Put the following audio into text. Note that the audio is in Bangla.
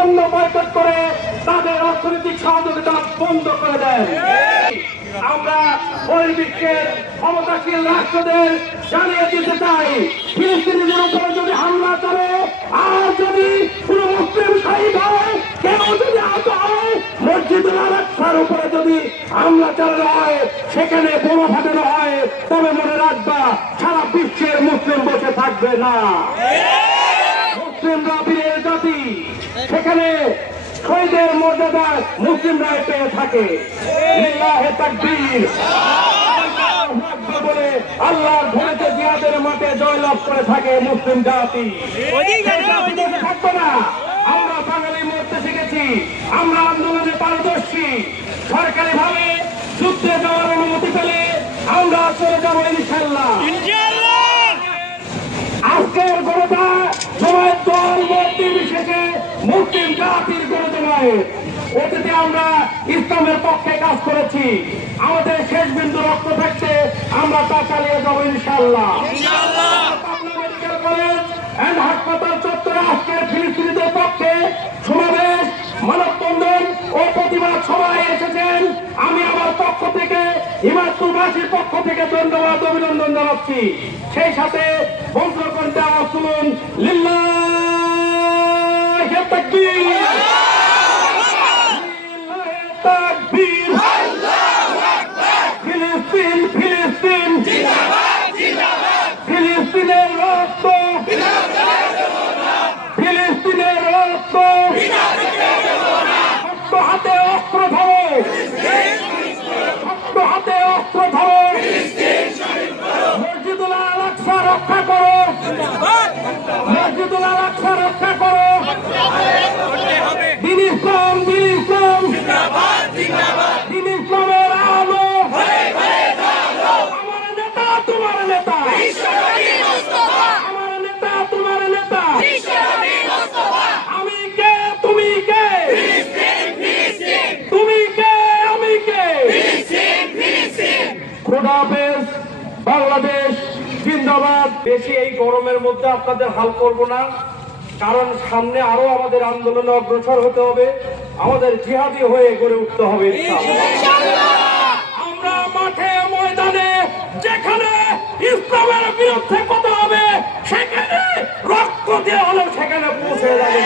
পণ্য বয়কট করে তাদের অর্থনৈতিক সহযোগিতা বন্ধ করে দেন। আমরা বহির্বিশ্বের ক্ষমতাশীল রাষ্ট্রদের জানিয়ে দিতে চাই, ফিলিস্তিনিদের উপরে যদি হামলা করে আর যদি কোন মুসলিম শহীদ হয়, কেউ যদি আহত হয়, মসজিদুল আকসার উপরে যদি হামলা চালানো হয়, সেখানে বোমা ফাটানো হয়, তবে মনে রাখবা সারা বিশ্বের মুসলিম বসে থাকবে না। মুসলিমরা বীরের জাতি, সেখানে শহীদের মর্যাদা মুসলিমরা পেয়ে থাকে। লিল্লাহে তাকবীর বলে আল্লাহর ভূমিতে জিহাদের মাঠে জয়লাভ করে থাকে মুসলিম জাতি। থাকবো না। আমরা বাঙালি মরতে শিখেছি, আমরা আন্দোলনে পারদর্শী। সরকারি ভাবে যুদ্ধে যাওয়ার অনুমতি পেলে আমরা চলে যাবো ইনশাআল্লাহ। আজকের গণতা জমায়েত দল মত নির্বিশেষে মুসলিম জাতির গণজমায়েত, অতীতে আমরা ইসলামের পক্ষে কাজ করেছি। আমাদের শেষ বিন্দু রক্ত থাকতে আমরা তা চালিয়ে যাবো ইনশাআল্লাহ। পাবনা মেডিকেল কলেজ এন্ড হাসপাতাল চত্বরে আজকের ফিলিস্তিনিদের পক্ষে সমাবেশ, মানববন্ধন ও প্রতিবাদ সভায় এসেছেন। আমি আমার পক্ষ থেকে, হিমায়তপুরবাসীর পক্ষ থেকে ধন্যবাদ অভিনন্দন জানাচ্ছি। সেই সাথে বন্ধুকণ্ঠে আওয়াজ তুলুন, লিল্লাহে তাকবীর, লিল্লাহে তাকবীর, ফিলিস্তিন ফিলিস্তিন জিন্দাবাদ জিন্দাবাদ, ফিলিস্তিনের রক্ত ফিলিস্তিনের রক্ত শক্ত হাতে অস্ত্র ধরো, শক্ত হাতে অস্ত্র ধরো, মসজিদুল আকসা রক্ষা করো, মসজিদুল আকসা রক্ষা করো, দ্বীন ইসলাম দ্বীন ইসলাম দ্বীন ইসলামের আলো, আমার নেতা তোমার নেতা, আমার নেতা তোমার নেতা, আমি কে তুমি কে, তুমি কে আমি কে। খোদা হাফেজ, বাংলাদেশ জিন্দাবাদ। বেশি এই গরমের মধ্যে আপনাদের হাল করব না, কারণ সামনে আরো আমাদের আন্দোলনে অগ্রসর হতে হবে, আমাদের জিহাদি হয়ে গড়ে উঠতে হবে। আমরা মাঠে ময়দানে যেখানে ইসলামের বিরুদ্ধে কথা হবে, সেখানে রক্ত দিয়ে হলেও সেখানে পৌঁছে যাবে।